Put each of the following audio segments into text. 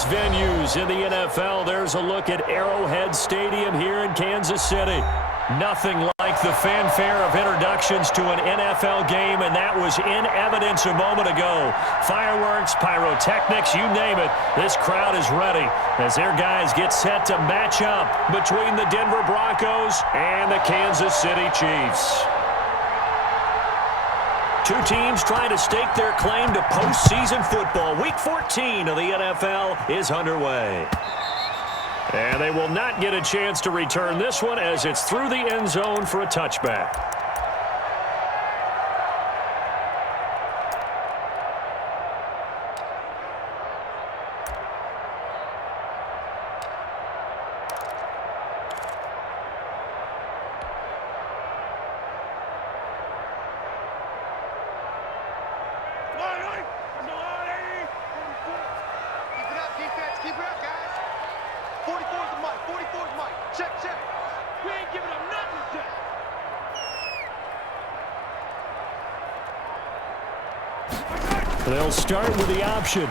most venues in the NFL, there's a look at Arrowhead Stadium here in Kansas City. Nothing like the fanfare of introductions to an NFL game, and that was in evidence a moment ago. Fireworks, pyrotechnics, you name it. This crowd is ready as their guys get set to match up between the Denver Broncos and the Kansas City Chiefs. Two teams trying to stake their claim to postseason football. Week 14 of the NFL is underway. And they will not get a chance to return this one as it's through the end zone for a touchback. They'll start with the option.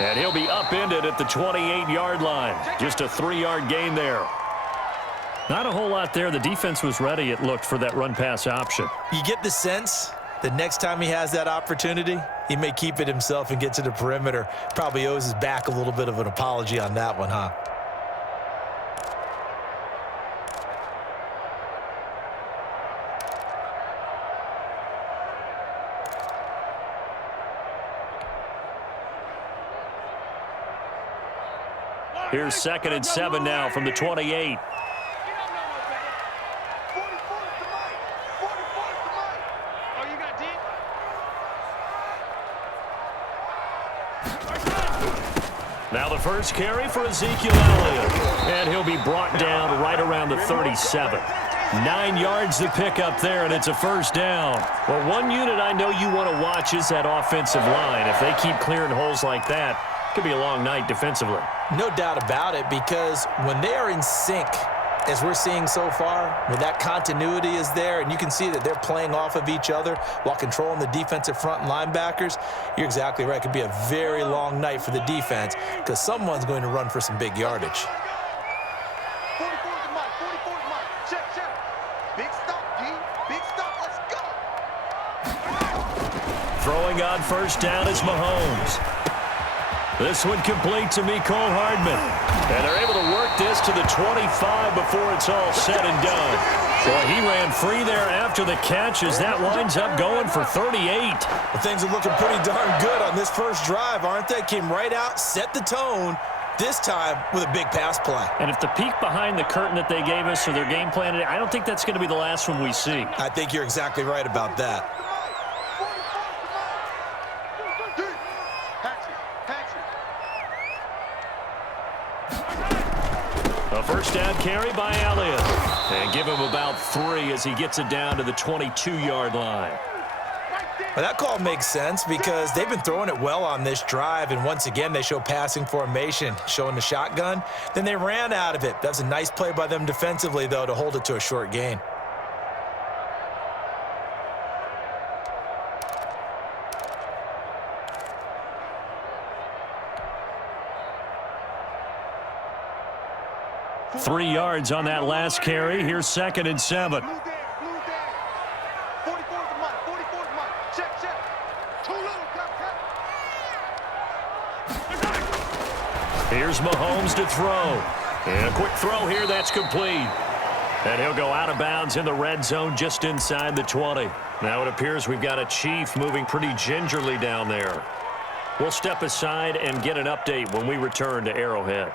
And he'll be upended at the 28-yard line. Just a 3-yard gain there. Not a whole lot there. The defense was ready, it looked, for that run-pass option. You get the sense that next time he has that opportunity, he may keep it himself and get to the perimeter. Probably owes his back a little bit of an apology on that one, huh? Here's 2nd and 7 now from the 28. Now the first carry for Ezekiel Elliott. And he'll be brought down right around the 37. 9 yards to pick up there, and it's a first down. Well, one unit I know you want to watch is that offensive line. If they keep clearing holes like that, it could be a long night defensively. No doubt about it, because when they are in sync, as we're seeing so far, when that continuity is there and you can see that they're playing off of each other while controlling the defensive front and linebackers, you're exactly right. It could be a very long night for the defense because someone's going to run for some big yardage. Throwing on first down is Mahomes. This one complete to Mecole Hardman. And they're able to work this to the 25 before it's all said and done. Boy, he ran free there after the catch as that winds up going for 38. Well, things are looking pretty darn good on this first drive, aren't they? Came right out, set the tone, this time with a big pass play. And if the peek behind the curtain that they gave us or their game plan today, I don't think that's going to be the last one we see. I think you're exactly right about that. A first down carry by Elliott. And give him about 3 as he gets it down to the 22-yard line. Well, that call makes sense because they've been throwing it well on this drive, and once again they show passing formation, showing the shotgun. Then they ran out of it. That's a nice play by them defensively, though, to hold it to a short gain. Three yards on that last carry. Here's 2nd and 7. Here's Mahomes to throw. And a quick throw here, that's complete. And he'll go out of bounds in the red zone just inside the 20. Now it appears we've got a Chief moving pretty gingerly down there. We'll step aside and get an update when we return to Arrowhead.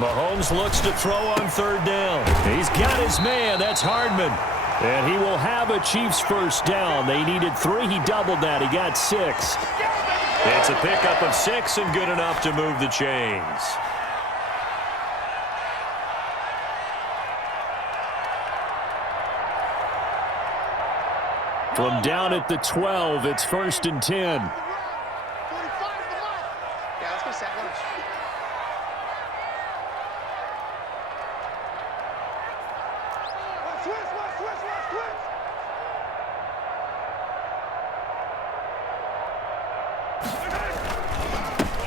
Mahomes looks to throw on 3rd down. He's got his man. That's Hardman. And he will have a Chiefs first down. They needed 3. He doubled that. He got 6. It's a pickup of 6 and good enough to move the chains. From down at the 12, it's 1st and 10. Yeah, let's go set one.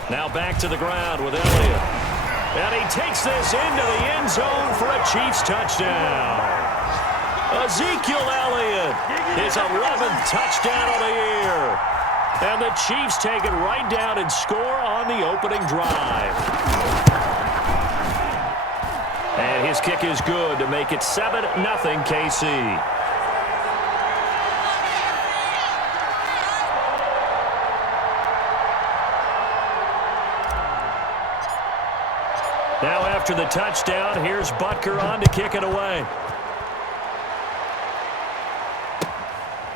Now back to the ground with Elliott. And he takes this into the end zone for a Chiefs touchdown. Ezekiel Elliott, his 11th touchdown of the year. And the Chiefs take it right down and score on the opening drive. And his kick is good to make it 7-0 KC. Now after the touchdown, here's Butker on to kick it away.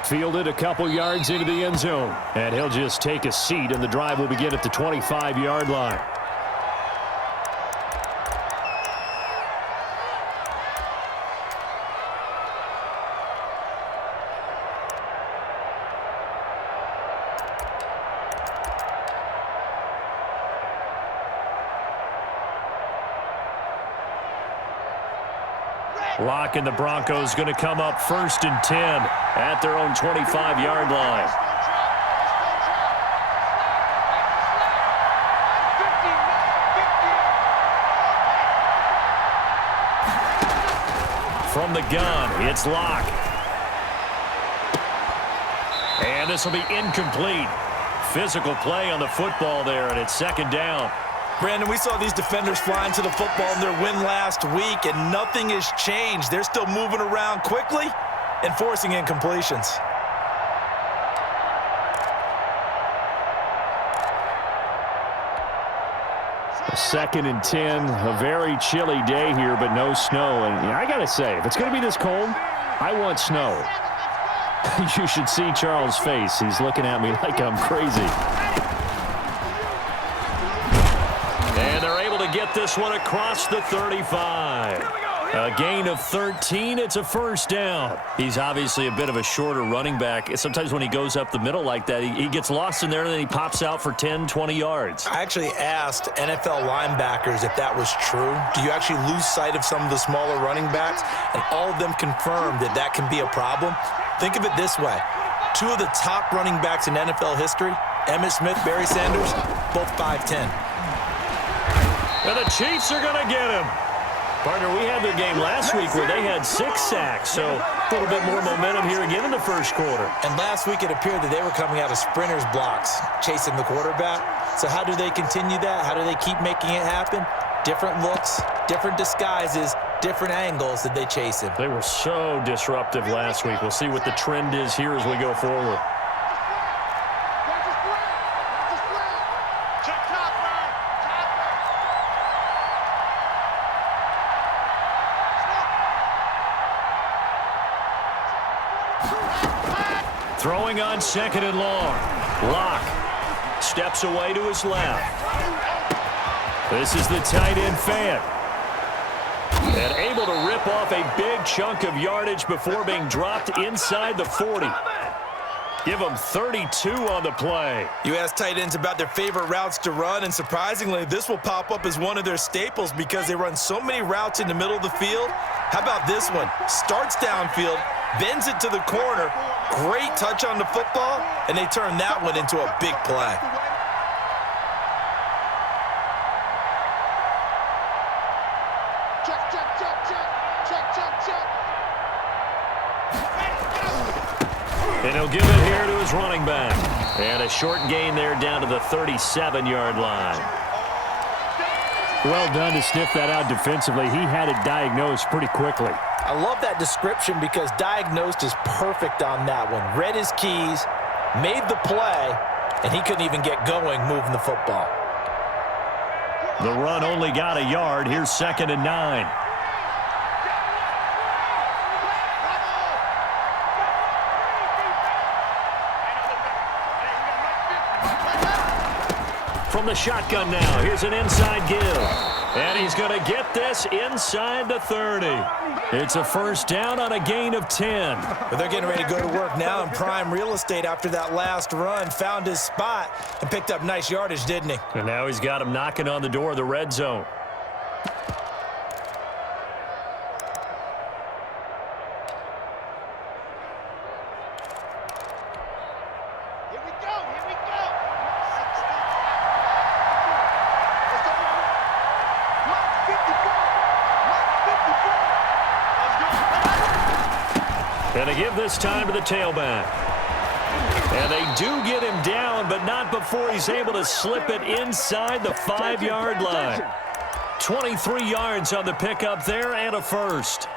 Fielded a couple yards into the end zone. And he'll just take a seat, and the drive will begin at the 25-yard line. Lock and the Broncos going to come up 1st and 10 at their own 25-yard line. From the gun, it's Lock. And this will be incomplete. Physical play on the football there, and it's 2nd down. Brandon, we saw these defenders flying to the football in their win last week, and nothing has changed. They're still moving around quickly and forcing incompletions. Second and 10, a very chilly day here, but no snow. And I got to say, if it's going to be this cold, I want snow. You should see Charles' face. He's looking at me like I'm crazy. And they're able to get this one across the 35. A gain of 13. It's a 1st down. He's obviously a bit of a shorter running back. Sometimes when he goes up the middle like that, he gets lost in there, and then he pops out for 10, 20 yards. I actually asked NFL linebackers if that was true. Do you actually lose sight of some of the smaller running backs? And all of them confirmed that that can be a problem. Think of it this way. 2 of the top running backs in NFL history, Emmitt Smith, Barry Sanders, both 5'10". And the Chiefs are going to get him. Partner, we had their game last week where they had 6 sacks, so a little bit more momentum here again in the 1st quarter. And last week it appeared that they were coming out of sprinters blocks, chasing the quarterback. So how do they continue that? How do they keep making it happen? Different looks, different disguises, different angles that they chase him. They were so disruptive last week. We'll see what the trend is here as we go forward. Throwing on 2nd and long. Lock steps away to his left. This is the tight end Fant. And able to rip off a big chunk of yardage before being dropped inside the 40. Give them 32 on the play. You ask tight ends about their favorite routes to run, and surprisingly, this will pop up as one of their staples because they run so many routes in the middle of the field. How about this one? Starts downfield, bends it to the corner, great touch on the football, and they turn that one into a big play. And he'll give it here to his running back. And a short gain there down to the 37-yard line. Well done to sniff that out defensively. He had it diagnosed pretty quickly. I love that description because diagnosed is perfect on that one. Read his keys, made the play, and he couldn't even get going moving the football. The run only got a yard. Here's 2nd and 9. From the shotgun now, here's an inside give. And he's going to get this inside the 30. It's a first down on a gain of 10. But they're getting ready to go to work now in prime real estate after that last run. Found his spot and picked up nice yardage, didn't he? And now he's got him knocking on the door of the red zone. And they give this time to the tailback. And they do get him down, but not before he's able to slip it inside the 5-yard line. 23 yards on the pickup there and a first.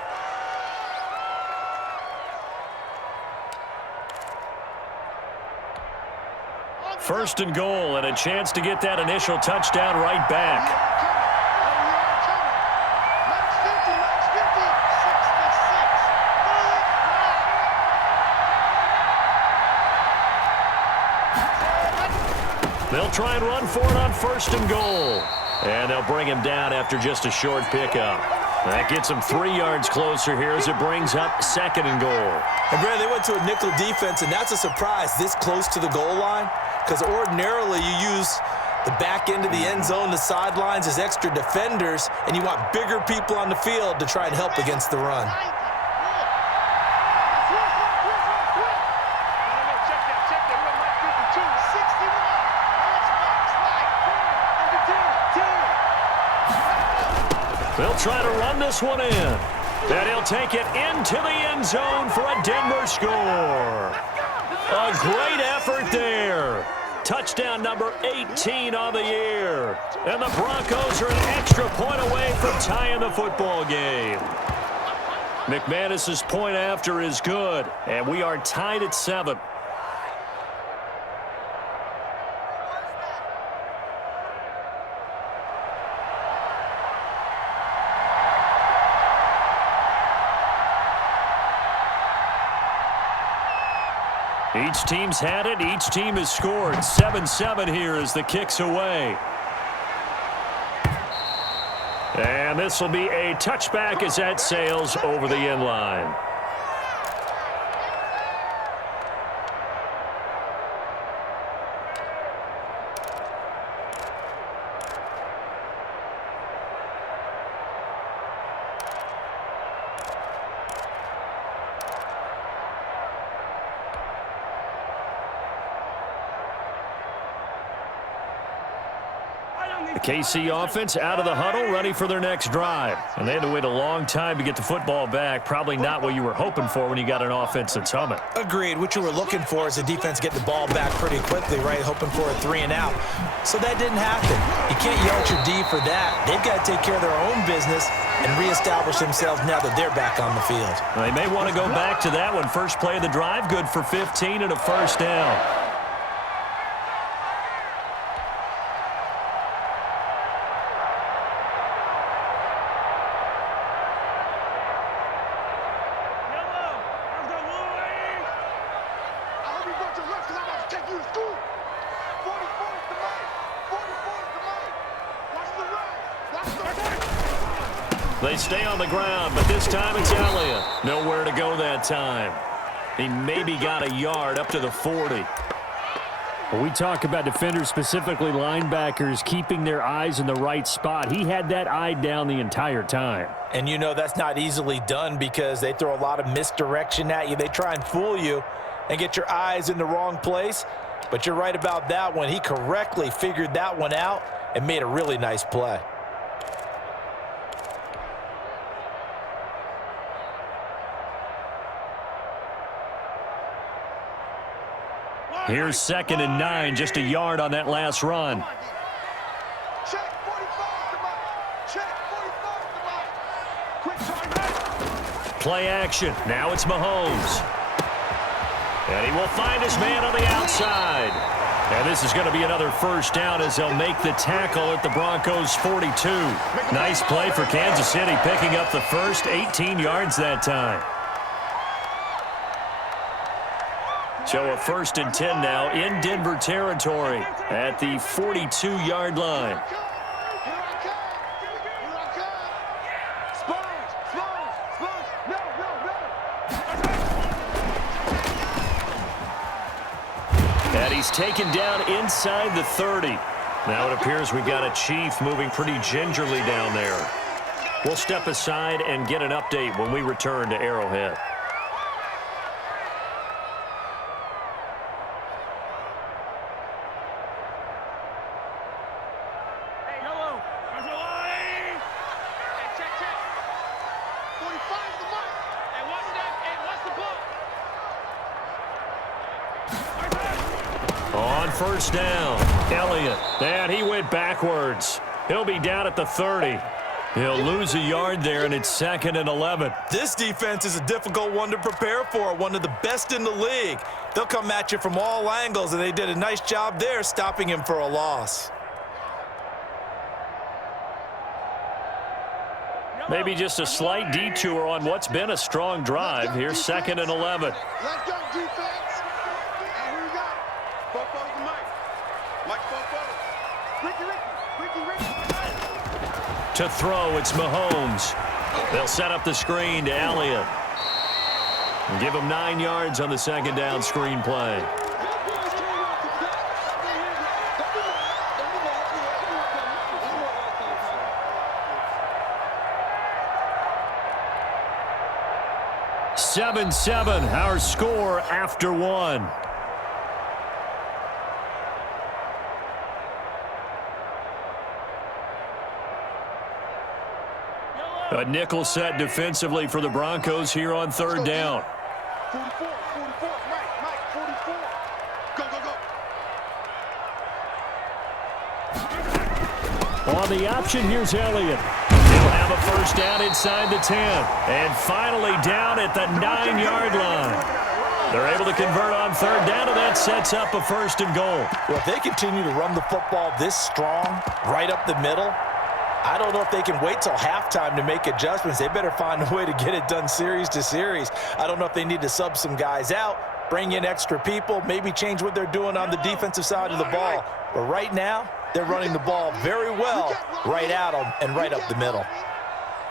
First and goal, and a chance to get that initial touchdown right back. They'll try and run for it on first and goal. And they'll bring him down after just a short pickup. That gets him 3 yards closer here as it brings up second and goal. And, Brad, they went to a nickel defense, and that's a surprise this close to the goal line, because ordinarily you use the back end of the end zone, the sidelines as extra defenders, and you want bigger people on the field to try and help against the run. They'll try to run this one in. And he'll take it into the end zone for a Denver score. A great effort there. Touchdown number 18 on the year. And the Broncos are an extra point away from tying the football game. McManus's point after is good, and we are tied at 7. Each team's had it. Each team has scored. 7-7 here as the kick's away. And this will be a touchback as that sails over the end line. The KC offense out of the huddle, ready for their next drive. And they had to wait a long time to get the football back. Probably not what you were hoping for when you got an offense that's humming. Agreed. What you were looking for is the defense get the ball back pretty quickly, right? Hoping for a 3 and out. So that didn't happen. You can't yell at your D for that. They've got to take care of their own business and reestablish themselves now that they're back on the field. Well, they may want to go back to that one. First play of the drive, good for 15 and a first down. They stay on the ground, but this time it's Elliott. Nowhere to go that time. He maybe got a yard up to the 40. When we talk about defenders, specifically linebackers, keeping their eyes in the right spot, he had that eye down the entire time. And you know that's not easily done because they throw a lot of misdirection at you. They try and fool you and get your eyes in the wrong place. But you're right about that one. He correctly figured that one out and made a really nice play. Here's 2nd and 9, just a yard on that last run. Play action. Now it's Mahomes. And he will find his man on the outside. And this is going to be another first down as they'll make the tackle at the Broncos' 42. Nice play for Kansas City, picking up the first 18 yards that time. So a 1st and 10 now in Denver territory at the 42-yard line. And he's taken down inside the 30. Now it appears we've got a Chief moving pretty gingerly down there. We'll step aside and get an update when we return to Arrowhead. On first down, Elliott. And he went backwards. He'll be down at the 30. He'll lose a yard there, and it's 2nd and 11. This defense is a difficult one to prepare for, one of the best in the league. They'll come at you from all angles, and they did a nice job there stopping him for a loss. Maybe just a slight detour on what's been a strong drive. Here's 2nd and 11. Let's go, defense. And here we go. Bofo's the mic. Mike Bofo. Ricky. To throw, it's Mahomes. They'll set up the screen to Elliott. And give him 9 yards on the 2nd down screen play. Seven, our score after 1. A nickel set defensively for the Broncos here on 3rd down. 44, Mike, 44. Go. On the option, here's Elliott. He'll have a 1st down inside the 10. And finally down at the 9-yard line. They're able to convert on 3rd down, and that sets up a 1st and goal. Well, if they continue to run the football this strong, right up the middle, I don't know if they can wait till halftime to make adjustments. They better find a way to get it done series to series. I don't know if they need to sub some guys out, bring in extra people, maybe change what they're doing on the defensive side of the ball. But right now, they're running the ball very well right at them and right up the middle.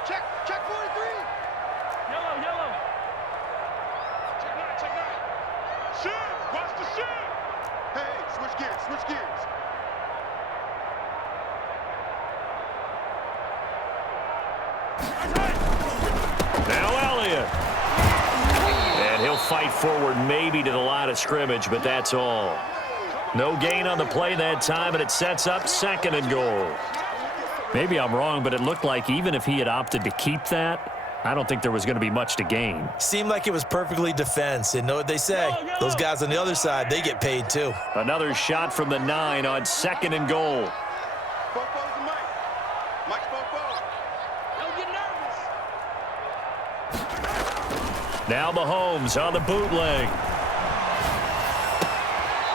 Check 43. Yellow. Check 9. Shoot. Watch the shoot. Hey, switch gears. Now Elliott. And he'll fight forward maybe to the line of scrimmage, but that's all. No gain on the play that time, and it sets up 2nd and goal. Maybe I'm wrong, but it looked like even if he had opted to keep that, I don't think there was going to be much to gain. Seemed like it was perfectly defense. And know what they say? Those guys on the other side, they get paid too. Another shot from the 9 on 2nd and goal. Bofo's the mic. Mike Bofo. Don't get nervous. Now Mahomes on the bootleg.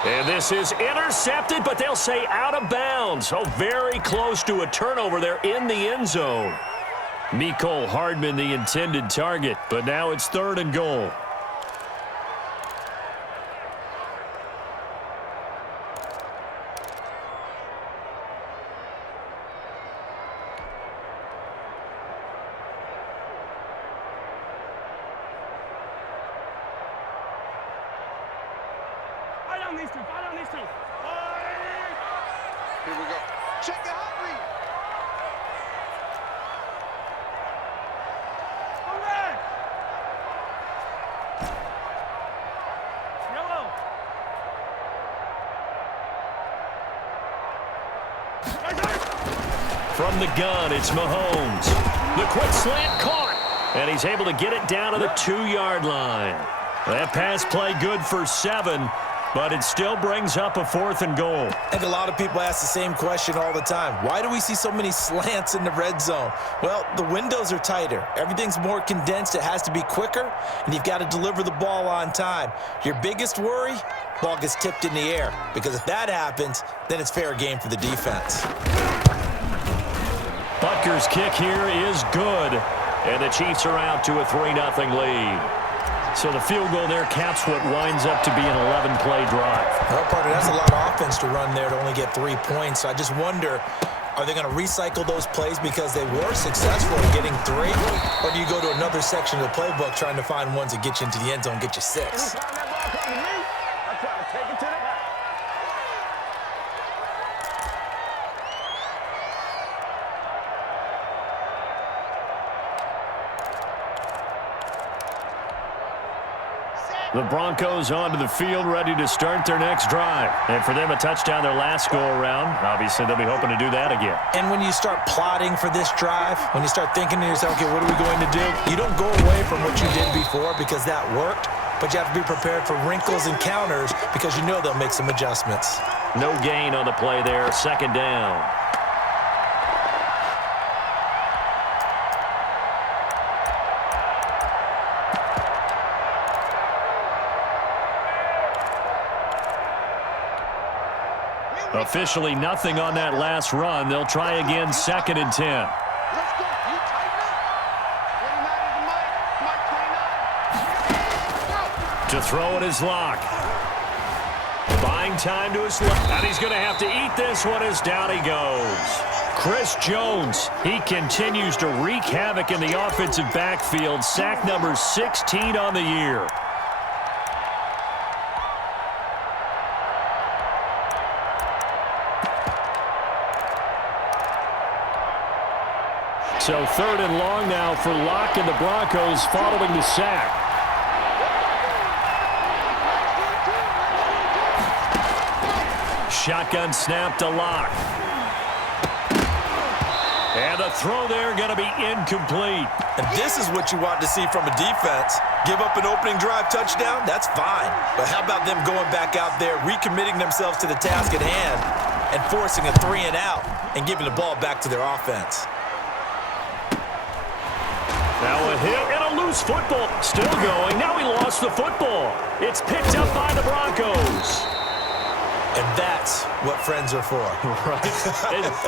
And this is intercepted, but they'll say out of bounds. Oh, very close to a turnover there in the end zone. Mecole Hardman, the intended target, but now it's 3rd and goal. Fight on these two. Here we go. Check the hot read. From the gun, it's Mahomes. The quick slant caught, and he's able to get it down to the 2-yard line. That pass play good for 7, but it still brings up a 4th and goal. I think a lot of people ask the same question all the time. Why do we see so many slants in the red zone? Well, the windows are tighter. Everything's more condensed. It has to be quicker, and you've got to deliver the ball on time. Your biggest worry? Ball gets tipped in the air, because if that happens, then it's fair game for the defense. Butker's kick here is good, and the Chiefs are out to a 3-0 lead. So the field goal there caps what winds up to be an 11-play drive. Well, partner, that's a lot of offense to run there to only get 3 points. So I just wonder, are they going to recycle those plays because they were successful in getting 3? Or do you go to another section of the playbook trying to find ones that get you into the end zone, get you 6? The Broncos onto the field, ready to start their next drive. And for them, a touchdown their last go-around. Obviously, they'll be hoping to do that again. And when you start plotting for this drive, when you start thinking to yourself, okay, what are we going to do? You don't go away from what you did before because that worked, but you have to be prepared for wrinkles and counters because you know they'll make some adjustments. No gain on the play there, second down. Officially nothing on that last run. They'll try again, 2nd and 10. Let's go. You tighten up. 29 is Mike. Mike 29. Go. To throw it is Locke. Buying time to his left. And he's going to have to eat this one as down he goes. Chris Jones, he continues to wreak havoc in the offensive backfield. Sack number 16 on the year. So 3rd and long now for Locke and the Broncos following the sack. Shotgun snap to Locke. And the throw there going to be incomplete. And this is what you want to see from a defense. Give up an opening drive touchdown, that's fine. But how about them going back out there, recommitting themselves to the task at hand, and forcing a 3 and out and giving the ball back to their offense. Now a hit and a loose football. Still going. Now he lost the football. It's picked up by the Broncos. And that's what friends are for. Right.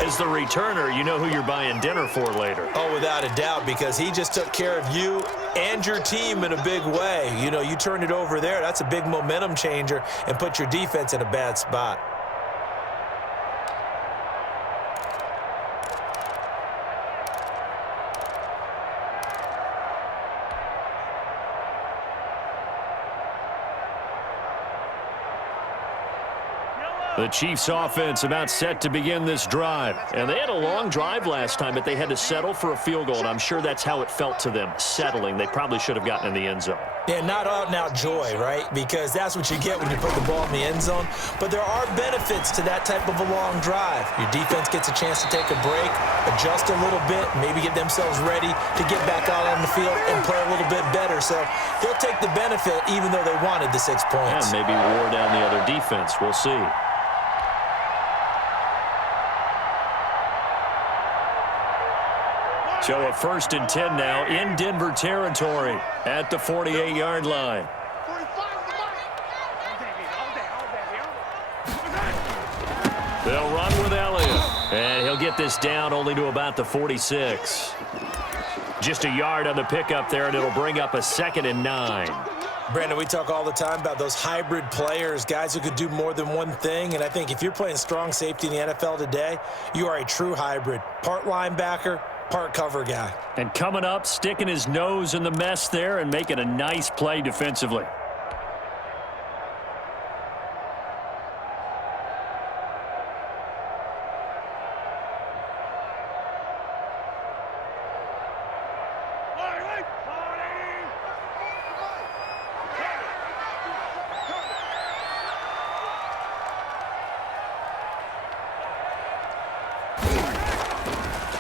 As the returner, you know who you're buying dinner for later. Oh, without a doubt, because he just took care of you and your team in a big way. You know, you turned it over there. That's a big momentum changer and put your defense in a bad spot. The Chiefs offense about set to begin this drive. And they had a long drive last time, but they had to settle for a field goal, and I'm sure that's how it felt to them, settling. They probably should have gotten in the end zone. Yeah, not out and out joy, right? Because that's what you get when you put the ball in the end zone. But there are benefits to that type of a long drive. Your defense gets a chance to take a break, adjust a little bit, maybe get themselves ready to get back out on the field and play a little bit better. So they'll take the benefit even though they wanted the 6 points. And maybe wore down the other defense. We'll see. So a 1st and 10 now in Denver territory at the 48-yard line. 45 They'll run with Elliott. And he'll get this down only to about the 46. Just a yard on the pickup there, and it'll bring up a 2nd and 9. Brandon, we talk all the time about those hybrid players, guys who could do more than one thing. And I think if you're playing strong safety in the NFL today, you are a true hybrid. Part linebacker, part cover guy. And coming up, sticking his nose in the mess there and making a nice play defensively.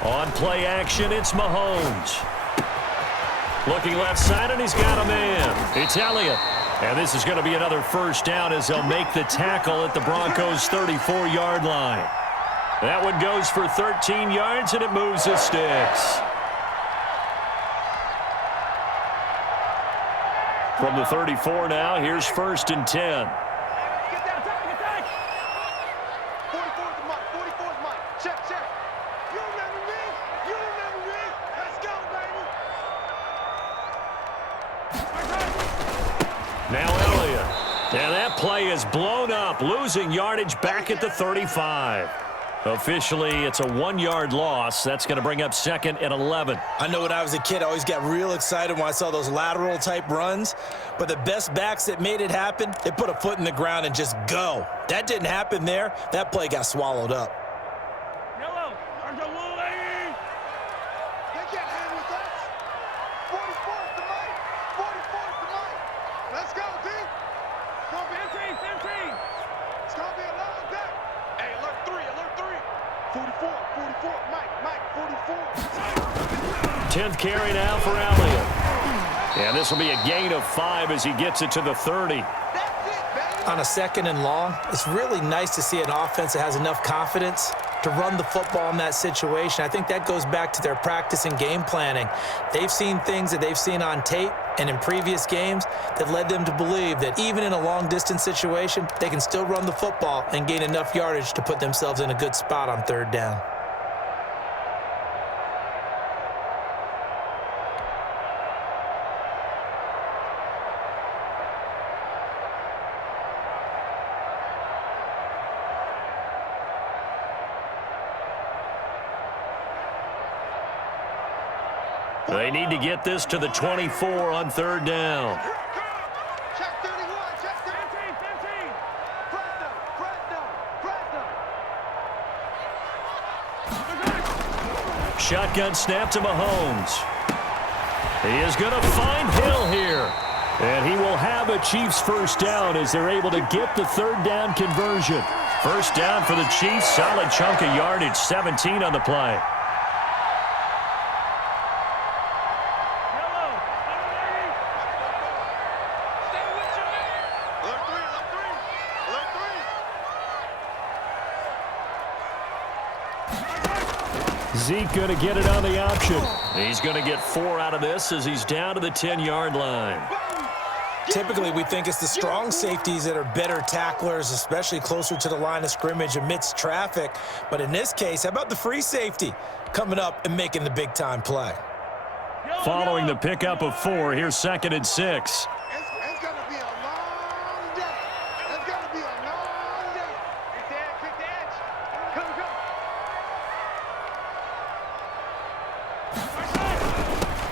On play action, it's Mahomes. Looking left side, and he's got a man. It's Elliott. And this is going to be another 1st down as they'll make the tackle at the Broncos' 34-yard line. That one goes for 13 yards, and it moves the sticks. From the 34 now, here's 1st and 10. Now Elliott. And that play is blown up, losing yardage back at the 35. Officially, it's a 1-yard loss. That's going to bring up 2nd and 11. I know when I was a kid, I always got real excited when I saw those lateral-type runs. But the best backs that made it happen, they put a foot in the ground and just go. That didn't happen there. That play got swallowed up. Yellow. They can't hang with us. 44's the mic. 44's the mic. Let's go, D. It's going to be 15. It's going to be a long day. Hey, alert 3. 44, Mike, 44. 10th carry now for Elliott. And this will be a gain of 5 as he gets it to the 30. On a 2nd and long, it's really nice to see an offense that has enough confidence to run the football in that situation. I think that goes back to their practice and game planning. They've seen things that they've seen on tape and in previous games that led them to believe that even in a long-distance situation, they can still run the football and gain enough yardage to put themselves in a good spot on 3rd down. They need to get this to the 24 on 3rd down. Check 31, check 15. Press them. Shotgun snap to Mahomes. He is going to find Hill here. And he will have a Chiefs 1st down as they're able to get the 3rd down conversion. 1st down for the Chiefs. Solid chunk of yardage. 17 on the play. Zeke going to get it on the option. He's going to get 4 out of this as he's down to the 10-yard line. Typically, we think it's the strong safeties that are better tacklers, especially closer to the line of scrimmage amidst traffic. But in this case, how about the free safety coming up and making the big-time play? Following the pickup of 4, here's 2nd and 6. It's going to be a long day. It's going to be a long day. Kick the edge. Come.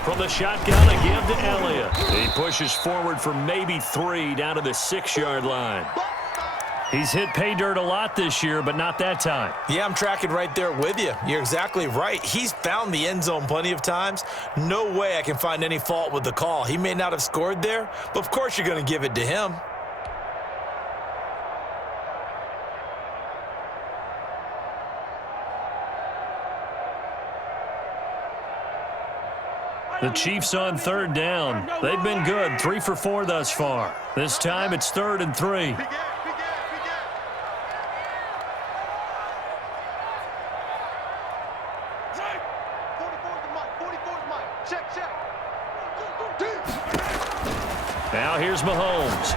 From the shotgun, a give to Elliott. He pushes forward for maybe 3 down to the 6-yard line. He's hit pay dirt a lot this year, but not that time. Yeah, I'm tracking right there with you. You're exactly right. He's found the end zone plenty of times. No way I can find any fault with the call. He may not have scored there, but of course you're going to give it to him. The Chiefs on 3rd down. They've been good, 3 for 4 thus far. This time it's 3rd and 3. Big Ed. 44's Mike. Check. Now here's Mahomes.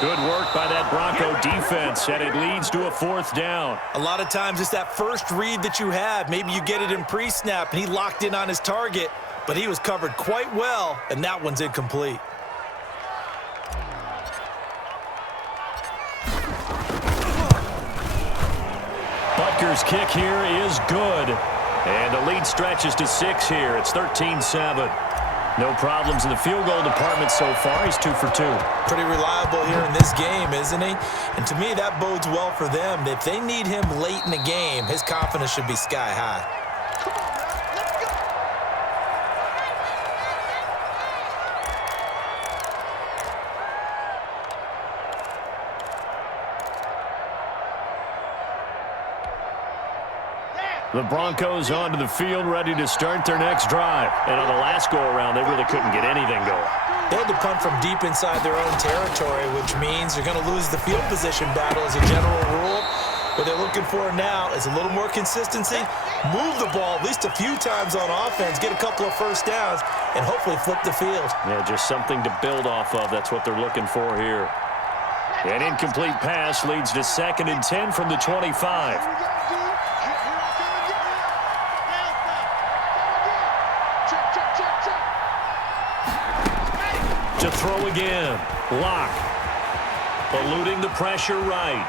Good work by that Bronco defense, and it leads to a 4th down. A lot of times it's that first read that you have. Maybe you get it in pre-snap, and he locked in on his target, but he was covered quite well, and that one's incomplete. Butker's kick here is good. And the lead stretches to 6 here. It's 13-7. No problems in the field goal department so far. He's 2 for 2. Pretty reliable here in this game, isn't he? And to me, that bodes well for them. If they need him late in the game, his confidence should be sky high. Come on, man. Let's go. The Broncos onto the field, ready to start their next drive. And on the last go-around, they really couldn't get anything going. They had to punt from deep inside their own territory, which means they're going to lose the field position battle as a general rule. What they're looking for now is a little more consistency, move the ball at least a few times on offense, get a couple of 1st downs, and hopefully flip the field. Yeah, just something to build off of. That's what they're looking for here. An incomplete pass leads to 2nd and 10 from the 25. To throw again. Lock. Eluding the pressure right.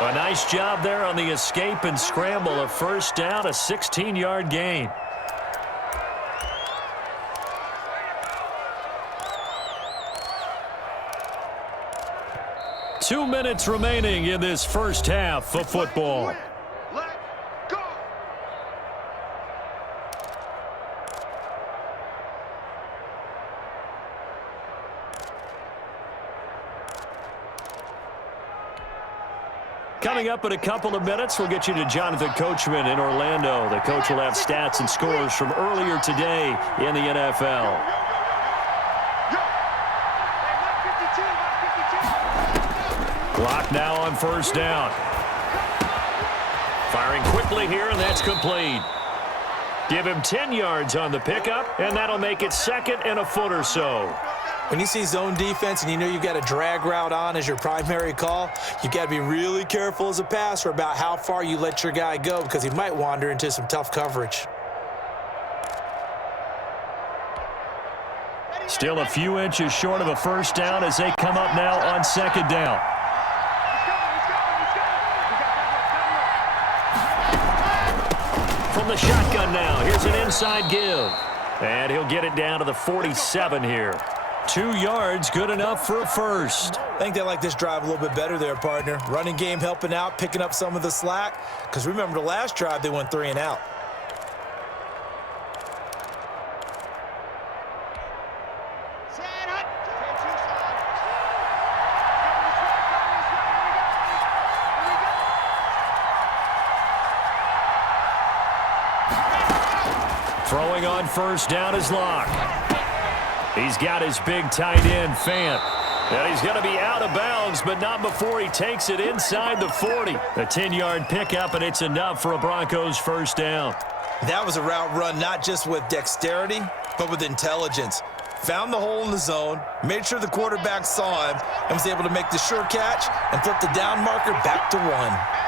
A nice job there on the escape and scramble. A first down, a 16-yard gain. Two minutes remaining in this first half of football. Let's go. Coming up in a couple of minutes, we'll get you to Jonathan Coachman in Orlando. The coach will have stats and scores from earlier today in the NFL. Clock now on first down. Firing quickly here, and that's complete. Give him 10 yards on the pickup, and that'll make it second and a foot or so. When you see zone defense and you know you've got a drag route on as your primary call, you've got to be really careful as a passer about how far you let your guy go because he might wander into some tough coverage. Still a few inches short of a first down as they come up now on second down. From the shotgun now, here's an inside give. And he'll get it down to the 47 here. 2 yards, good enough for a first. I think they like this drive a little bit better there, partner. Running game helping out, picking up some of the slack. Because remember the last drive, they went 3 and out. Throwing on first down is Locke. He's got his big tight end, Fant. And he's going to be out of bounds, but not before he takes it inside the 40. A 10-yard pickup, and it's enough for a Broncos first down. That was a route run not just with dexterity, but with intelligence. Found the hole in the zone, made sure the quarterback saw him, and was able to make the sure catch and flip the down marker back to 1.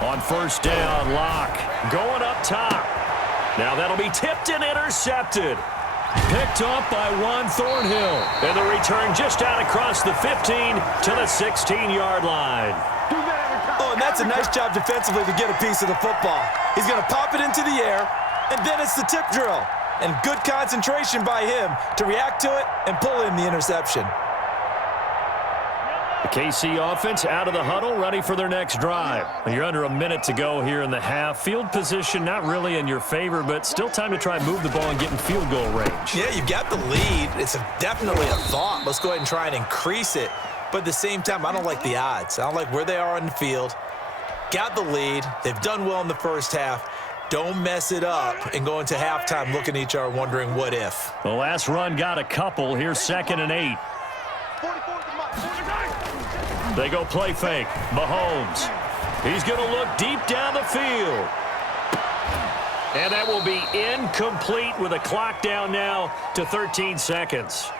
On first down, Locke going up top. Now that'll be tipped and intercepted. Picked up by Juan Thornhill. And the return just out across the 15 to the 16-yard line. Oh, and that's a nice job defensively to get a piece of the football. He's going to pop it into the air, and then it's the tip drill. And good concentration by him to react to it and pull in the interception. The KC offense out of the huddle, ready for their next drive. You're under a minute to go here in the half. Field position not really in your favor, but still time to try and move the ball and get in field goal range. Yeah, you've got the lead. It's definitely a thought. Let's go ahead and try and increase it. But at the same time, I don't like the odds. I don't like where they are on the field. Got the lead. They've done well in the first half. Don't mess it up and go into halftime looking at each other wondering what if. The last run got a couple. Here's 2nd and 8. They go play fake. Mahomes. He's going to look deep down the field. And that will be incomplete with a clock down now to 13 seconds.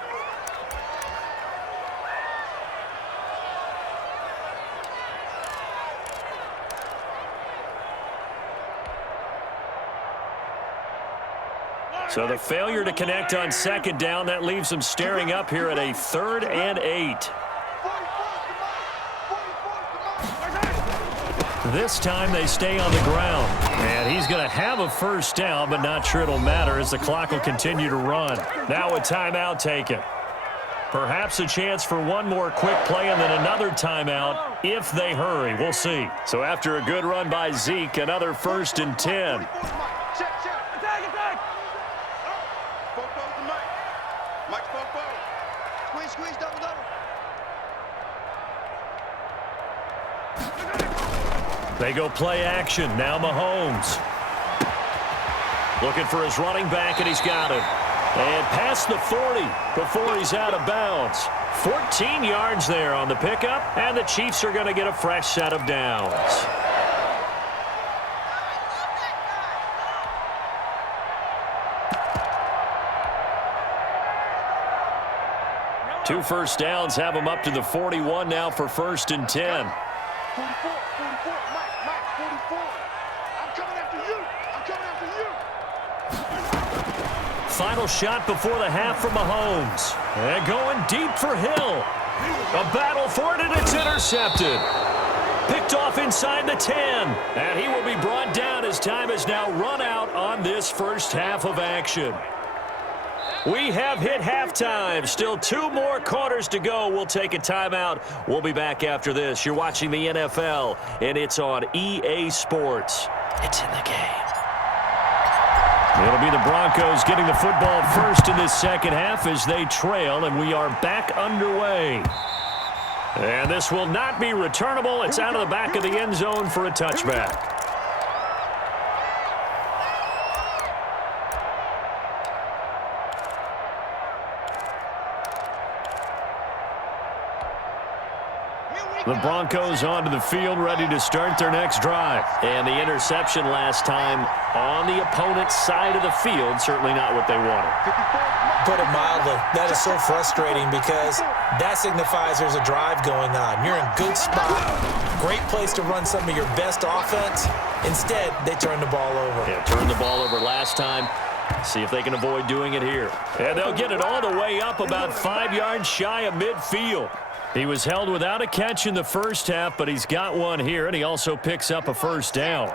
So the failure to connect on second down, that leaves them staring up here at a 3rd and 8. This time they stay on the ground. And he's going to have a first down, but not sure it'll matter as the clock will continue to run. Now a timeout taken. Perhaps a chance for one more quick play and then another timeout if they hurry. We'll see. So after a good run by Zeke, another 1st and 10. Squeeze, double. They go play action. Now Mahomes. Looking for his running back, and he's got him. And past the 40 before he's out of bounds. 14 yards there on the pickup, and the Chiefs are going to get a fresh set of downs. Two first downs have them up to the 41 now for 1st and 10. 44, 44, Mike, 44. I'm coming after you. I'm coming after you. Final shot before the half from Mahomes. And going deep for Hill. A battle for it, and it's intercepted. Picked off inside the 10. And he will be brought down as time has now run out on this first half of action. We have hit halftime. Still 2 more quarters to go. We'll take a timeout. We'll be back after this. You're watching the NFL, and it's on EA Sports. It's in the game. It'll be the Broncos getting the football first in this second half as they trail, and we are back underway. And this will not be returnable. It's out of the back of the end zone for a touchback. The Broncos onto the field, ready to start their next drive. And the interception last time on the opponent's side of the field, certainly not what they wanted. Put it mildly, that is so frustrating because that signifies there's a drive going on. You're in good spot, great place to run some of your best offense. Instead, they turn the ball over. Yeah, turned the ball over last time. See if they can avoid doing it here. And they'll get it all the way up about 5 yards shy of midfield. He was held without a catch in the first half, but he's got one here, and he also picks up a first down.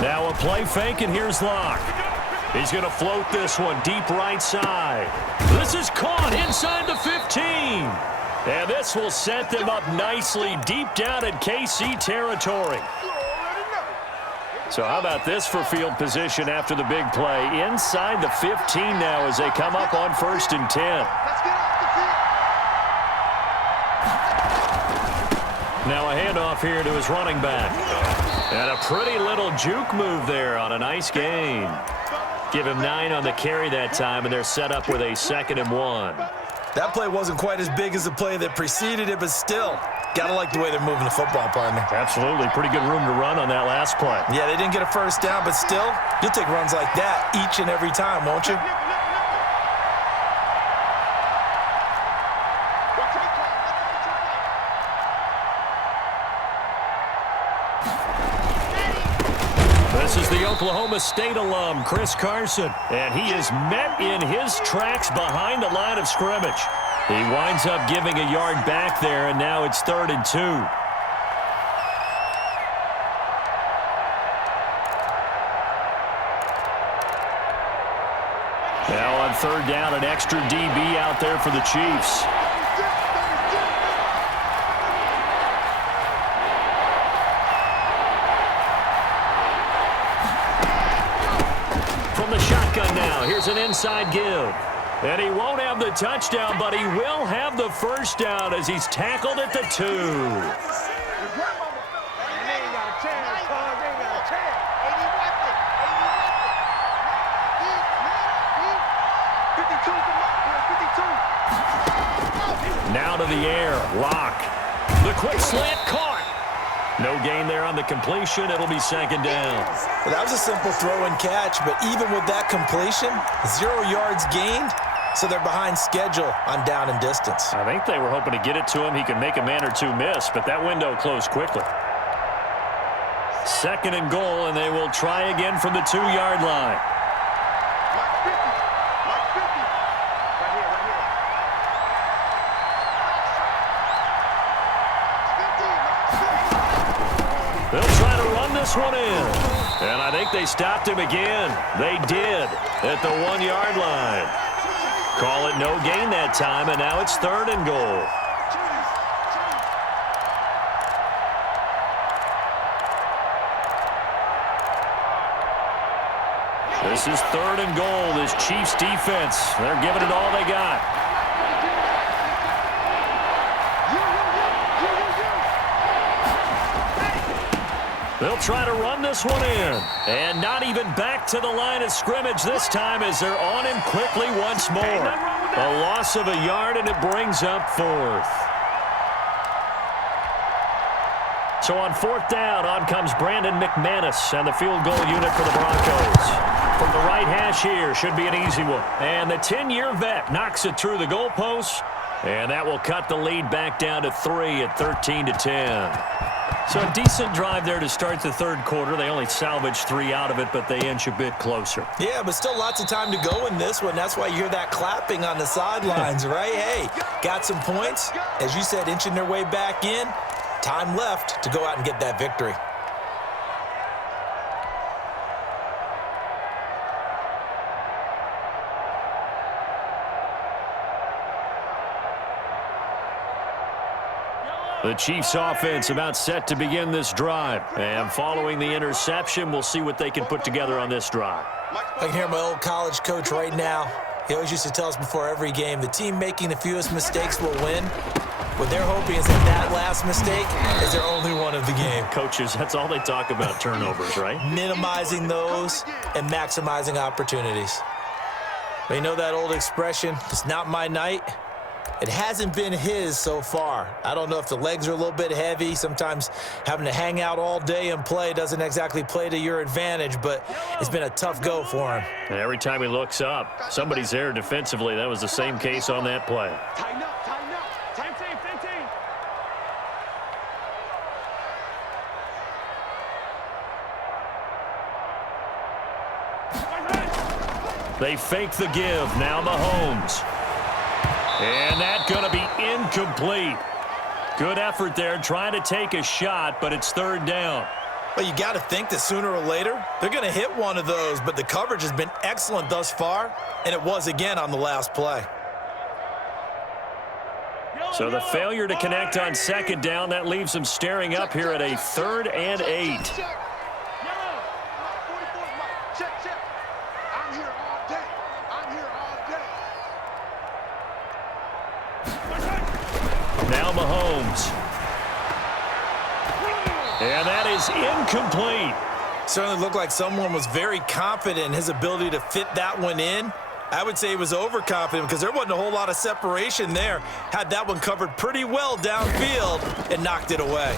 Now a play fake, and here's Locke. He's going to float this one deep right side. This is caught inside the 15. And this will set them up nicely deep down in KC territory. So how about this for field position after the big play? Inside the 15 now as they come up on 1st and 10. Now a handoff here to his running back. And a pretty little juke move there on a nice gain. Give him 9 on the carry that time, and they're set up with a 2nd and 1. That play wasn't quite as big as the play that preceded it, but still, got to like the way they're moving the football, partner. Absolutely. Pretty good room to run on that last play. Yeah, they didn't get a first down, but still, you'll take runs like that each and every time, won't you? This is the Oklahoma State alum, Chris Carson, and he is met in his tracks behind the line of scrimmage. He winds up giving a yard back there, and now it's 3rd and 2. Now on 3rd down, an extra DB out there for the Chiefs. From the shotgun now, here's an inside give. And he won't have the touchdown, but he will have the first down as he's tackled at the 2. Now to the air, Locke. The quick slant caught. No gain there on the completion. It'll be 2nd down. Well, that was a simple throw and catch, but even with that completion, 0 yards gained, so they're behind schedule on down and distance. I think they were hoping to get it to him. He could make a man or two miss, but that window closed quickly. 2nd and goal, and they will try again from the 2-yard line. They'll try to run this one in. And I think they stopped him again. They did at the 1-yard line. Call it no gain that time, and now it's 3rd and goal. This is 3rd and goal. This Chiefs defense, they're giving it all they got. They'll try to run this one in. And not even back to the line of scrimmage this time as they're on him quickly once more. A loss of a yard, and it brings up fourth. So on fourth down, on comes Brandon McManus and the field goal unit for the Broncos. From the right hash here, should be an easy one. And the 10-year vet knocks it through the goalposts, and that will cut the lead back down to 3 at 13-10. So a decent drive there to start the third quarter. They only salvaged 3 out of it, but they inch a bit closer. Yeah, but still lots of time to go in this one. That's why you hear that clapping on the sidelines, right? Hey, got some points. As you said, inching their way back in. Time left to go out and get that victory. The Chiefs offense about set to begin this drive. And following the interception, we'll see what they can put together on this drive. I can hear my old college coach right now. He always used to tell us before every game, the team making the fewest mistakes will win. What they're hoping is that last mistake is their only one of the game. Coaches, that's all they talk about, turnovers, right? Minimizing those and maximizing opportunities. But you know that old expression, it's not my night. It hasn't been his so far. I don't know if the legs are a little bit heavy. Sometimes having to hang out all day and play doesn't exactly play to your advantage, but it's been a tough go for him. And every time he looks up, somebody's there defensively. That was the same case on that play. Tighten up, tighten up. 10-10. They fake the give. Now Mahomes. And that's going to be incomplete. Good effort there, trying to take a shot, but it's third down. Well, you got to think that sooner or later, they're going to hit one of those, but the coverage has been excellent thus far, and it was again on the last play. So the failure to connect on second down, that leaves them staring up here at a 3rd and 8. Check. I'm here all day. Now Mahomes. And that is incomplete. Certainly looked like someone was very confident in his ability to fit that one in. I would say he was overconfident because there wasn't a whole lot of separation there. Had that one covered pretty well downfield and knocked it away.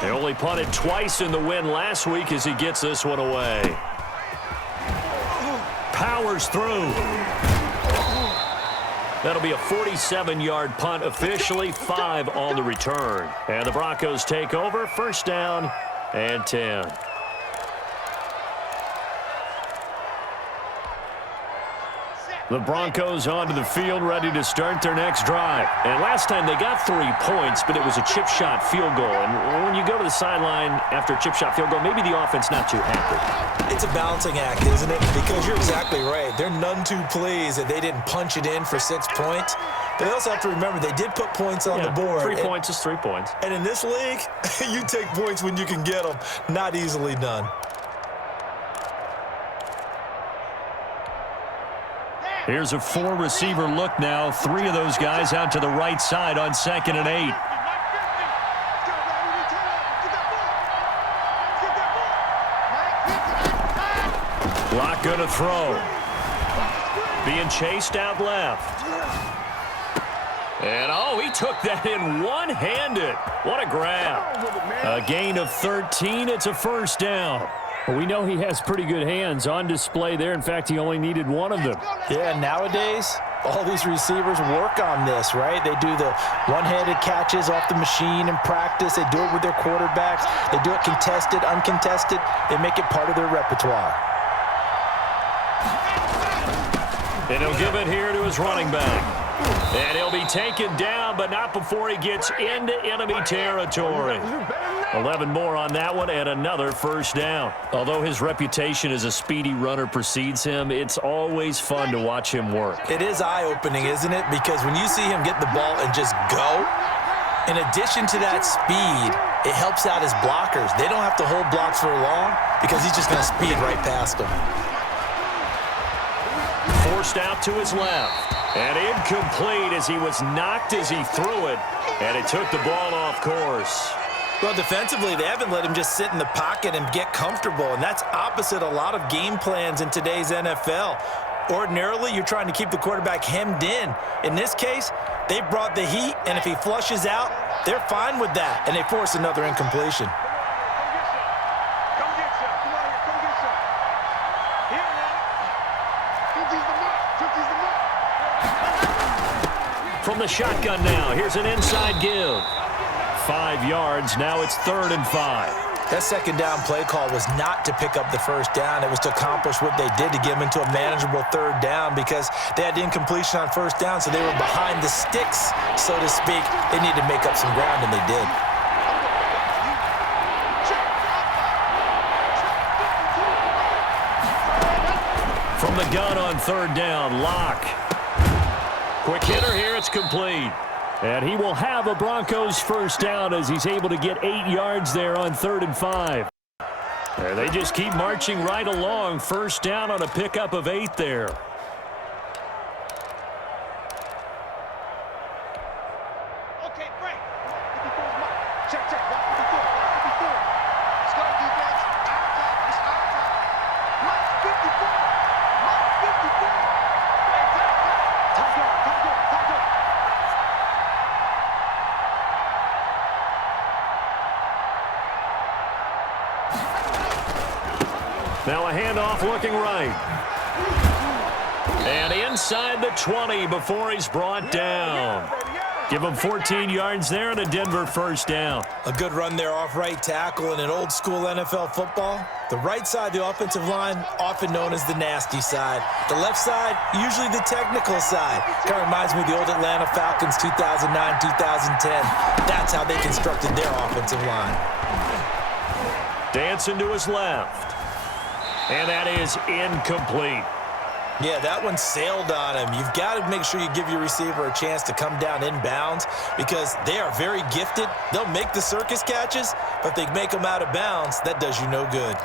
They only punted twice in the win last week as he gets this one away. Powers through. That'll be a 47-yard punt officially, 5 on the return. And the Broncos take over, first down and 10. The Broncos onto the field, ready to start their next drive. And last time they got 3 points, but it was a chip shot field goal. And when you go to the sideline after a chip shot field goal, maybe the offense not too happy. It's a balancing act, isn't it? Because you're exactly right. They're none too pleased that they didn't punch it in for 6 points. But they also have to remember they did put points on the board. 3 points is 3 points. And in this league, you take points when you can get them. Not easily done. Here's a 4-receiver look now. 3 of those guys out to the right side on 2nd and 8. Lock gonna throw. Being chased out left. And, oh, he took that in one-handed. What a grab. A gain of 13. It's a first down. Well, we know he has pretty good hands on display there. In fact, he only needed one of them. Yeah, nowadays, all these receivers work on this, right? They do the one-handed catches off the machine in practice. They do it with their quarterbacks. They do it contested, uncontested. They make it part of their repertoire. And he'll give it here to his running back. And he'll be taken down, but not before he gets into enemy territory. 11 more on that one, and another first down. Although his reputation as a speedy runner precedes him, it's always fun to watch him work. It is eye-opening, isn't it? Because when you see him get the ball and just go, in addition to that speed, it helps out his blockers. They don't have to hold blocks for long because he's just going to speed right past them. Forced out to his left. And incomplete as he was knocked as he threw it. And it took the ball off course. Well, defensively, they haven't let him just sit in the pocket and get comfortable, and that's opposite a lot of game plans in today's NFL. Ordinarily, you're trying to keep the quarterback hemmed in. In this case, they brought the heat, and if he flushes out, they're fine with that, and they force another incompletion. From the shotgun now, here's an inside give. 5 yards, now it's 3rd and 5. That second down play call was not to pick up the first down. It was to accomplish what they did to get them into a manageable 3rd down because they had the incompletion on 1st down, so they were behind the sticks, so to speak. They needed to make up some ground, and they did. From the gun on 3rd down, Locke. Quick hitter here, it's complete. And he will have a Broncos first down as he's able to get 8 yards there on 3rd and 5. And they just keep marching right along. First down on a pickup of 8 there. Okay, break. 54 is mine. Check, check. Watch 54. Watch 54. Let's go, defense. Our time. It's our time. Mike 54. Mike 54. Hey, time go. Time go. Time go. Now a handoff looking right. And inside the 20 before he's brought down. Give him 14 yards there and a Denver first down. A good run there off right tackle in an old school NFL football. The right side, the offensive line, often known as the nasty side. The left side, usually the technical side. Kind of reminds me of the old Atlanta Falcons 2009, 2010. That's how they constructed their offensive line. Dancing to his left. And that is incomplete. Yeah, that one sailed on him. You've got to make sure you give your receiver a chance to come down inbounds because they are very gifted. They'll make the circus catches, but if they make them out of bounds, that does you no good.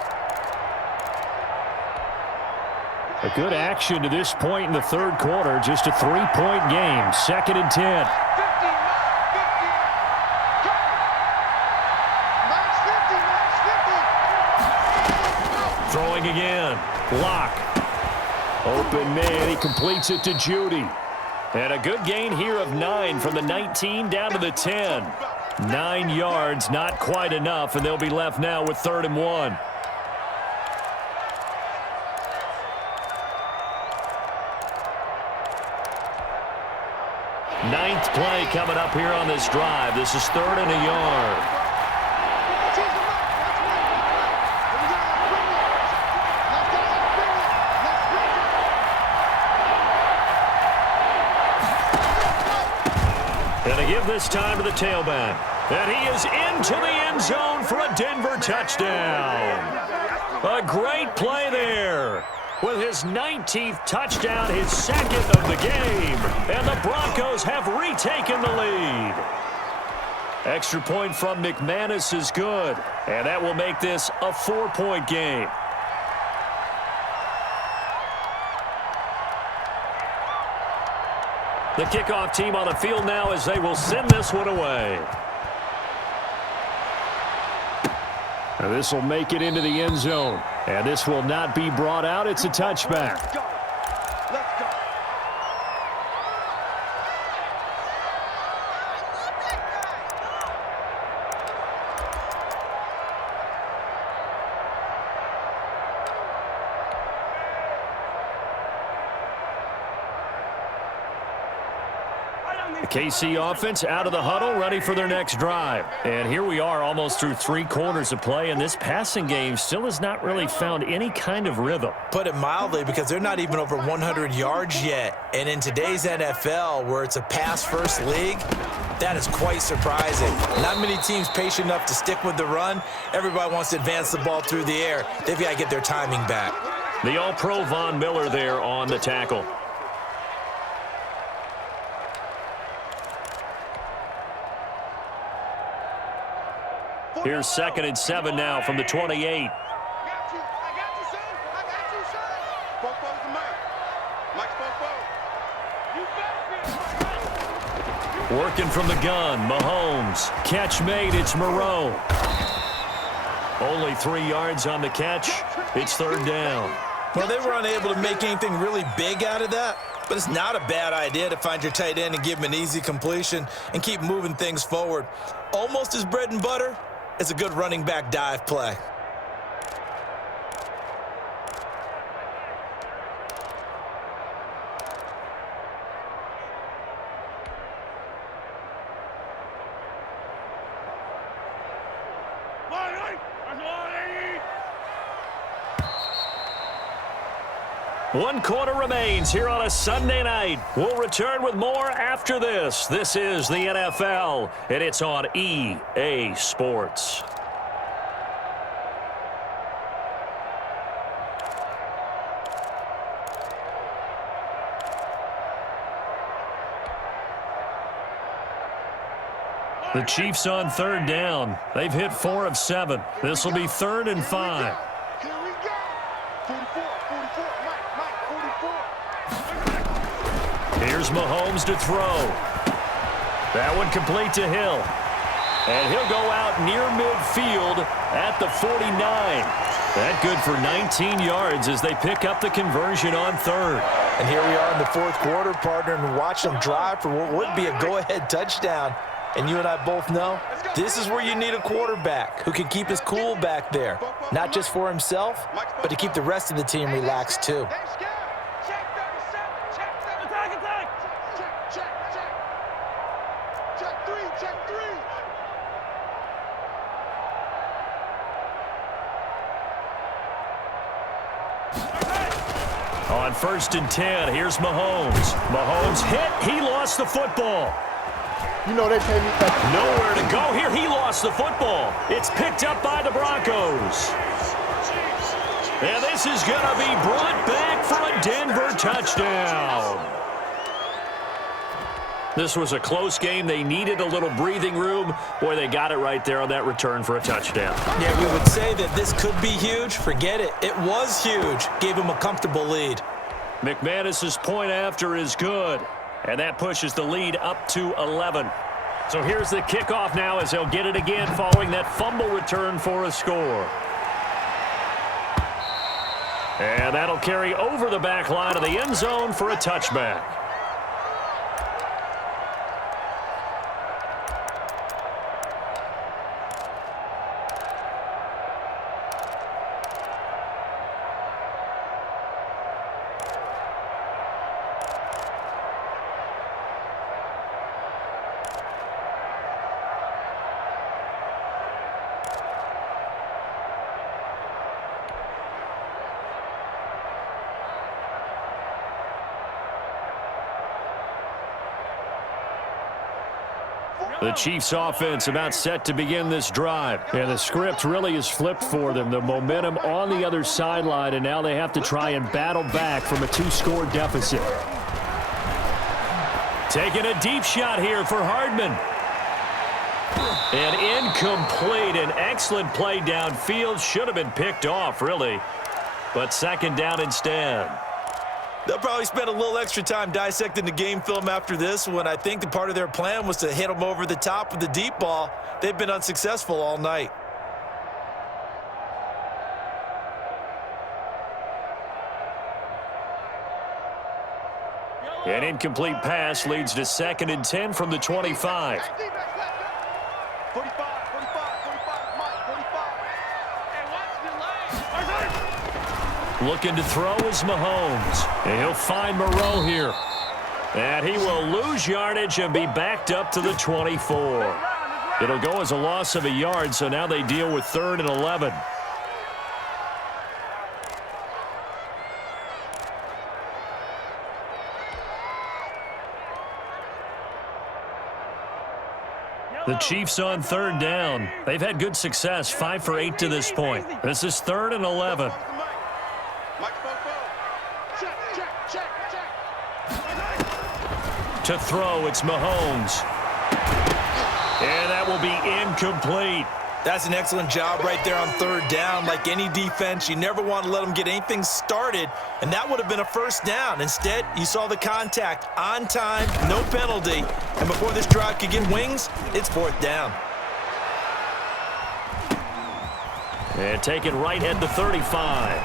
A good action to this point in the 3rd quarter. Just a 3-point game. 2nd and 10. Throwing again. Locke. Open man. He completes it to Judy. And a good gain here of 9 from the 19 down to the 10. 9 yards, not quite enough, and they'll be left now with 3rd and 1. Ninth play coming up here on this drive. This is 3rd and a yard. And a give this time to the tailback. And he is into the end zone for a Denver touchdown. A great play there. With his 19th touchdown, his 2nd of the game. And the Broncos have retaken the lead. Extra point from McManus is good. And that will make this a 4-point game. The kickoff team on the field now as they will send this one away. And this will make it into the end zone. And this will not be brought out. It's a touchback. Let's go. Let's go. The KC offense out of the huddle, ready for their next drive. And here we are almost through 3 quarters of play, and this passing game still has not really found any kind of rhythm. Put it mildly, because they're not even over 100 yards yet. And in today's NFL, where it's a pass-first league, that is quite surprising. Not many teams patient enough to stick with the run. Everybody wants to advance the ball through the air. They've got to get their timing back. The All-Pro Von Miller there on the tackle. Here's 2nd and 7 now from the 28. I got you, son. I got you, son. Popo's the Mike. Mike's Popo. You got it. Working from the gun, Mahomes. Catch made, it's Moreau. Only 3 yards on the catch. It's 3rd down. Well, they were unable to make anything really big out of that, but it's not a bad idea to find your tight end and give him an easy completion and keep moving things forward. Almost as bread and butter as a good running back dive play. One quarter remains here on a Sunday night. We'll return with more after this. This is the NFL, and it's on EA Sports. The Chiefs on 3rd down. They've hit 4 of 7. This will be 3rd and 5. Here we go. 44, 44, Mike, 44. Here's Mahomes to throw. That one complete to Hill. And he'll go out near midfield at the 49. That good for 19 yards as they pick up the conversion on 3rd. And here we are in the 4th quarter, partner, and watch them drive for what would be a go-ahead touchdown. And you and I both know this is where you need a quarterback who can keep his cool back there, not just for himself, but to keep the rest of the team relaxed too. Check three. On 1st and 10, here's Mahomes. Mahomes hit. He lost the football. You know they pay me back. Nowhere to go here. He lost the football. It's picked up by the Broncos. And this is going to be brought back for a Denver touchdown. This was a close game. They needed a little breathing room. Boy, they got it right there on that return for a touchdown. Yeah, we would say that this could be huge. Forget it. It was huge. Gave him a comfortable lead. McManus's point after is good. And that pushes the lead up to 11. So here's the kickoff now as they'll get it again following that fumble return for a score. And that'll carry over the back line of the end zone for a touchback. The Chiefs offense about set to begin this drive. And the script really is flipped for them. The momentum on the other sideline, and now they have to try and battle back from a 2-score deficit. Taking a deep shot here for Hardman. And incomplete. An excellent play downfield. Should have been picked off, really. But 2nd down instead. They'll probably spend a little extra time dissecting the game film after this one. I think the part of their plan was to hit them over the top with the deep ball. They've been unsuccessful all night. An incomplete pass leads to 2nd and 10 from the 25. 45, 45, 45, Mike, 45. Looking to throw is Mahomes. And he'll find Moreau here. And he will lose yardage and be backed up to the 24. It'll go as a loss of a yard, so now they deal with 3rd and 11. The Chiefs on 3rd down. They've had good success, 5 for 8 to this point. This is 3rd and 11. To throw, it's Mahomes. And that will be incomplete. That's an excellent job right there on 3rd down. Like any defense, you never want to let them get anything started, and that would have been a 1st down. Instead, you saw the contact on time, no penalty, and before this drive could get wings, it's 4th down. And taken right at the 35.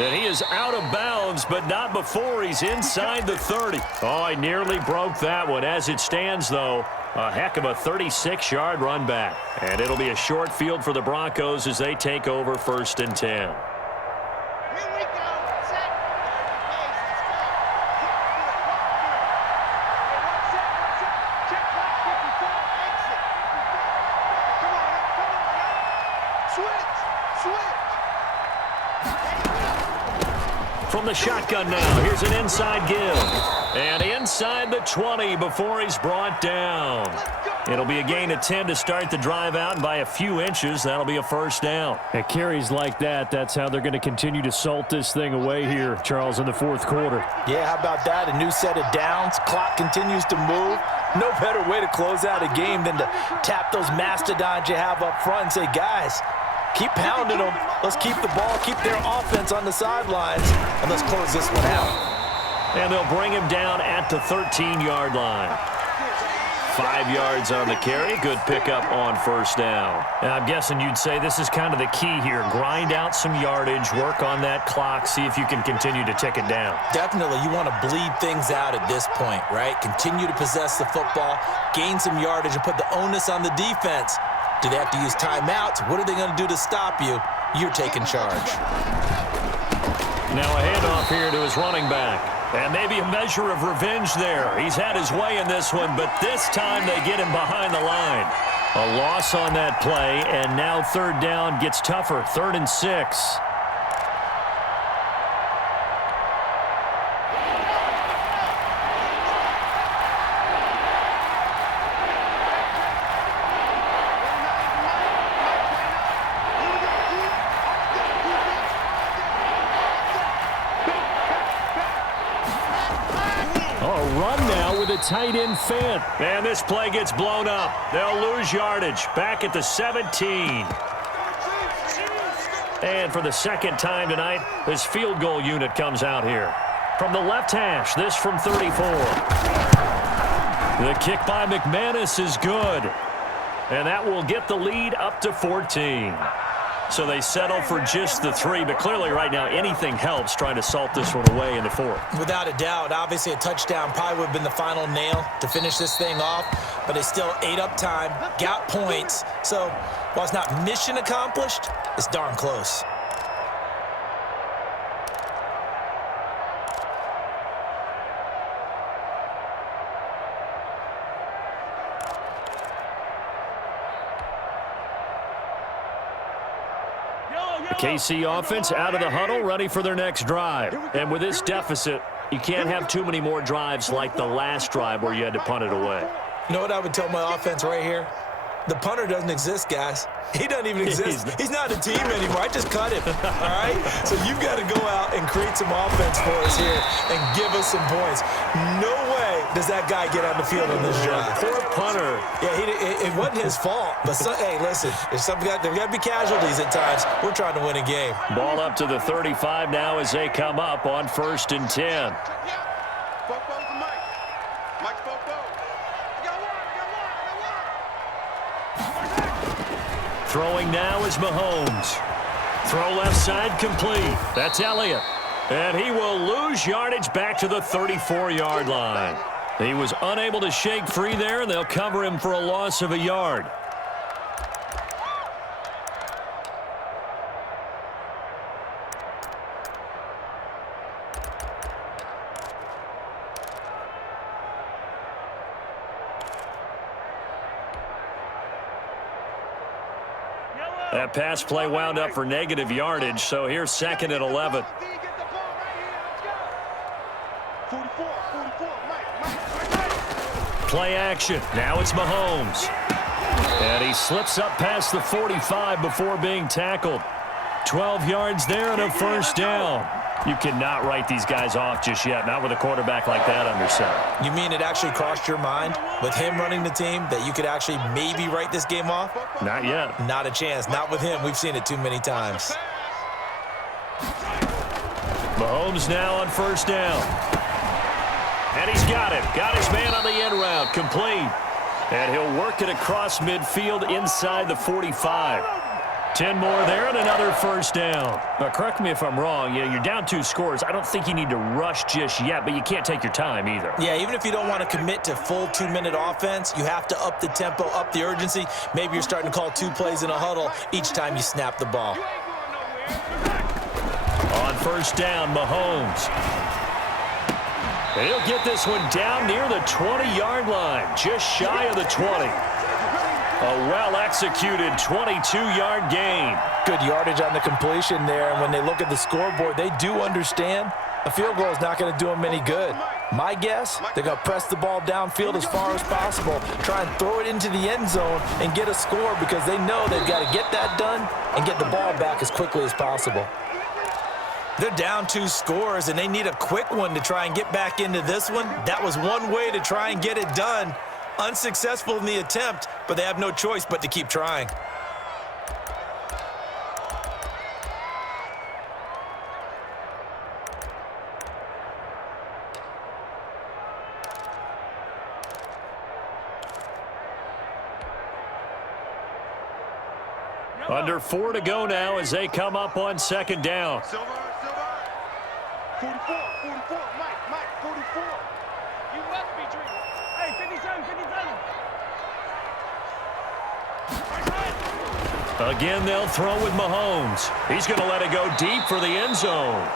And he is out of bounds, but not before he's inside the 30. Oh, I nearly broke that one. As it stands, though, a heck of a 36-yard run back. And it'll be a short field for the Broncos as they take over 1st and 10. From the shotgun now, here's an inside give. And inside the 20 before he's brought down. It'll be a gain of 10 to start the drive out, and by a few inches, that'll be a 1st down. At carries like that, that's how they're going to continue to salt this thing away here, Charles, in the 4th quarter. Yeah, how about that? A new set of downs. Clock continues to move. No better way to close out a game than to tap those mastodons you have up front and say, guys, keep pounding them. Let's keep the ball, keep their offense on the sidelines, and let's close this one out. And they'll bring him down at the 13-yard line. 5 yards on the carry. Good pickup on 1st down. And I'm guessing you'd say this is kind of the key here. Grind out some yardage, work on that clock, see if you can continue to tick it down. Definitely, you want to bleed things out at this point, right? Continue to possess the football, gain some yardage, and put the onus on the defense. Do they have to use timeouts? What are they going to do to stop you? You're taking charge. Now a handoff here to his running back. And maybe a measure of revenge there. He's had his way in this one, but this time they get him behind the line. A loss on that play, and now 3rd down gets tougher. 3rd and 6. Tight end fan. And this play gets blown up. They'll lose yardage. Back at the 17. And for the 2nd time tonight, this field goal unit comes out here. From the left hash, this from 34. The kick by McManus is good. And that will get the lead up to 14. So they settle for just the 3, but clearly right now anything helps trying to salt this one away in the 4th. Without a doubt, obviously a touchdown probably would have been the final nail to finish this thing off, but they still ate up time, got points. So while it's not mission accomplished, it's darn close. KC offense out of the huddle, ready for their next drive. And with this deficit, you can't have too many more drives like the last drive where you had to punt it away. You know what I would tell my offense right here? The punter doesn't exist, guys. He doesn't even exist. He's not a team anymore. I just cut him, all right? So you've got to go out and create some offense for us here and give us some points. No way does that guy get on the field on this drive. Poor punter. Yeah, it wasn't his fault. But, hey, listen, there's got to be casualties at times. We're trying to win a game. Ball up to the 35 now as they come up on 1st and 10. Throwing now is Mahomes. Throw left side complete. That's Elliott. And he will lose yardage back to the 34-yard line. He was unable to shake free there, and they'll cover him for a loss of a yard. That pass play wound up for negative yardage, so here's 2nd and 11. Play action. Now it's Mahomes. And he slips up past the 45 before being tackled. 12 yards there and a 1st down. You cannot write these guys off just yet, not with a quarterback like that under center. You mean it actually crossed your mind with him running the team that you could actually maybe write this game off? Not yet. Not a chance. Not with him. We've seen it too many times. Mahomes now on 1st down. And he's got it. Got his man on the end route. Complete. And he'll work it across midfield inside the 45. 10 more there and another first down. Now, correct me if I'm wrong. Yeah, you're down 2 scores. I don't think you need to rush just yet, but you can't take your time either. Yeah, even if you don't want to commit to full 2-minute offense, you have to up the tempo, up the urgency. Maybe you're starting to call 2 plays in a huddle each time you snap the ball. On first down, Mahomes. He'll get this one down near the 20-yard line, just shy of the 20. A well-executed 22-yard gain. Good yardage on the completion there, and when they look at the scoreboard, they do understand a field goal is not going to do them any good. My guess, they're going to press the ball downfield as far as possible, try and throw it into the end zone and get a score because they know they've got to get that done and get the ball back as quickly as possible. They're down 2 scores, and they need a quick one to try and get back into this one. That was one way to try and get it done. Unsuccessful in the attempt, but they have no choice but to keep trying. Under 4 to go now as they come up on second down. Silver. 44, Mike, 44. You must be dreaming. Hey, 57. Again, they'll throw with Mahomes. He's going to let it go deep for the end zone.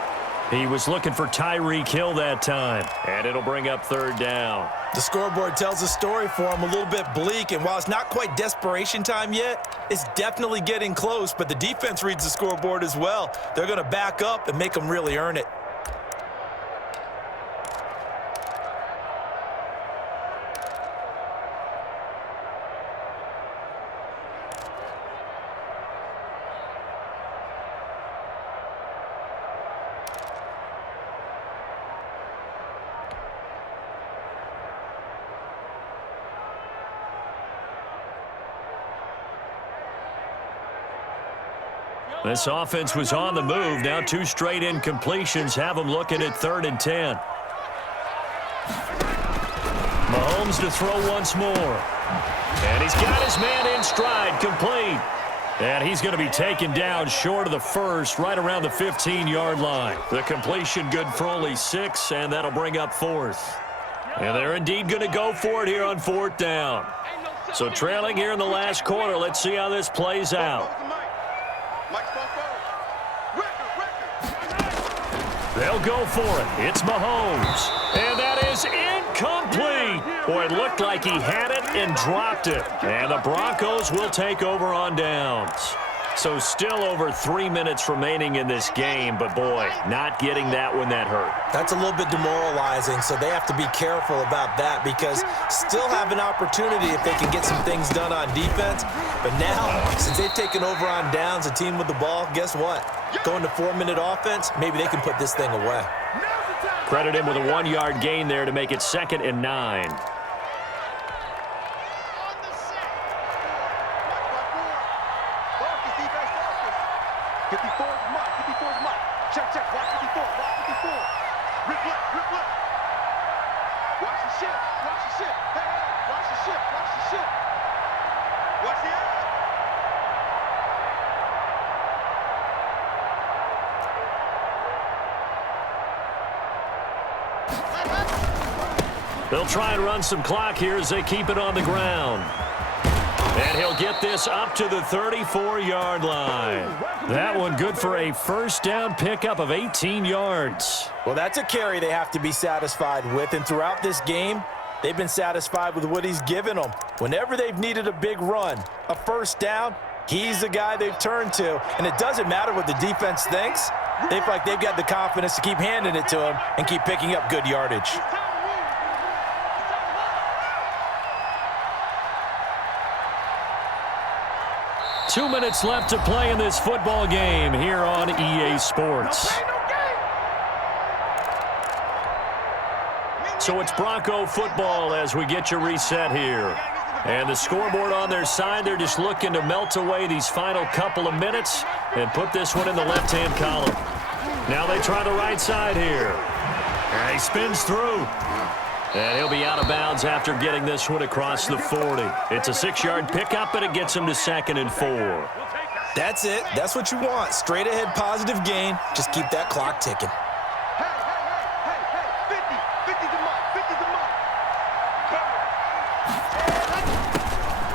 He was looking for Tyreek Hill that time, and it'll bring up third down. The scoreboard tells a story for him, a little bit bleak, and while it's not quite desperation time yet, it's definitely getting close, but the defense reads the scoreboard as well. They're going to back up and make them really earn it. This offense was on the move. Now 2 straight incompletions have them looking at 3rd and 10. Mahomes to throw once more. And he's got his man in stride, complete. And he's going to be taken down short of the first, right around the 15-yard line. The completion good for only 6, and that'll bring up 4th. And they're indeed going to go for it here on 4th down. So trailing here in the last quarter, let's see how this plays out. They'll go for it. It's Mahomes. And that is incomplete. Boy, it looked like he had it and dropped it. And the Broncos will take over on downs. So still over 3 minutes remaining in this game, but boy, not getting that when that hurt. That's a little bit demoralizing, so they have to be careful about that because still have an opportunity if they can get some things done on defense. But now, since they've taken over on downs, a team with the ball, guess what? Going to 4-minute offense, maybe they can put this thing away. Credit him with a 1-yard gain there to make it 2nd and 9. They'll try and run some clock here as they keep it on the ground. And he'll get this up to the 34-yard line. That one good for a first down pickup of 18 yards. Well, that's a carry they have to be satisfied with, and throughout this game, they've been satisfied with what he's given them. Whenever they've needed a big run, a first down, he's the guy they've turned to. And it doesn't matter what the defense thinks. They feel like they've got the confidence to keep handing it to him and keep picking up good yardage. Two minutes left to play in this football game here on EA Sports. So it's Bronco football as we get you reset here. And the scoreboard on their side, they're just looking to melt away these final couple of minutes and put this one in the left-hand column. Now they try the right side here. And he spins through. And he'll be out of bounds after getting this one across the 40. It's a 6-yard pickup, and it gets him to 2nd and 4. That's it. That's what you want. Straight ahead positive gain. Just keep that clock ticking. Hey, 50. 50's a mark.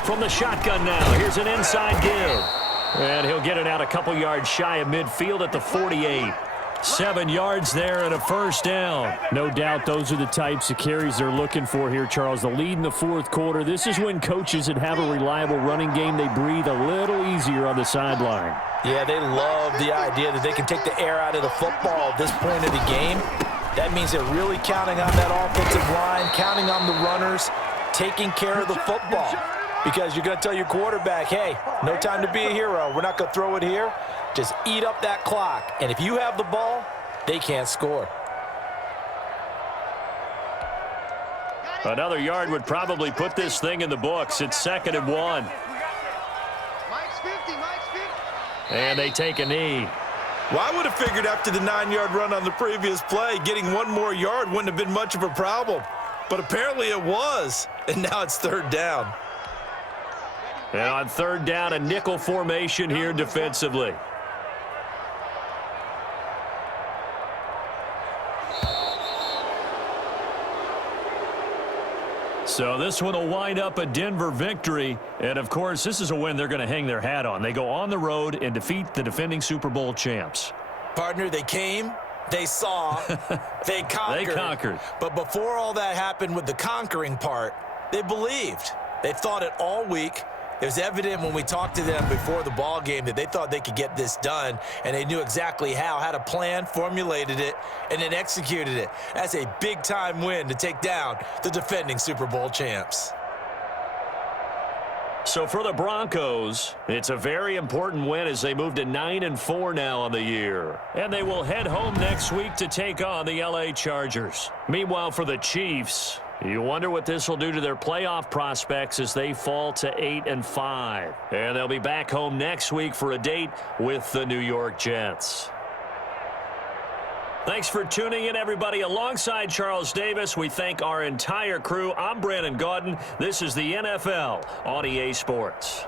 From the shotgun now, here's an inside give. And he'll get it out a couple yards shy of midfield at the 48. 7 yards there and a first down. No doubt those are the types of carries they're looking for here, Charles. The lead in the fourth quarter. This is when coaches that have a reliable running game, they breathe a little easier on the sideline. Yeah, they love the idea that they can take the air out of the football at this point of the game. That means they're really counting on that offensive line, counting on the runners, taking care of the football. Because you're going to tell your quarterback, hey, no time to be a hero. We're not going to throw it here. Just eat up that clock. And if you have the ball, they can't score. Another yard would probably put this thing in the books. It's 2nd and 1. Mike's 50. And they take a knee. Well, I would have figured after the 9-yard run on the previous play, getting one more yard wouldn't have been much of a problem. But apparently it was. And now it's 3rd down. And on 3rd down, a nickel formation here defensively. So this one will wind up a Denver victory. And, of course, this is a win they're going to hang their hat on. They go on the road and defeat the defending Super Bowl champs. Partner, they came, they saw, they conquered. They conquered. But before all that happened with the conquering part, they believed. They thought it all week. It was evident when we talked to them before the ball game that they thought they could get this done, and they knew exactly how, had a plan, formulated it, and then executed it. That's a big-time win to take down the defending Super Bowl champs. So for the Broncos, it's a very important win as they move to 9-4 now on the year. And they will head home next week to take on the LA Chargers. Meanwhile, for the Chiefs, you wonder what this will do to their playoff prospects as they fall to 8-5. And they'll be back home next week for a date with the New York Jets. Thanks for tuning in, everybody. Alongside Charles Davis, we thank our entire crew. I'm Brandon Gaudin. This is the NFL on EA Sports.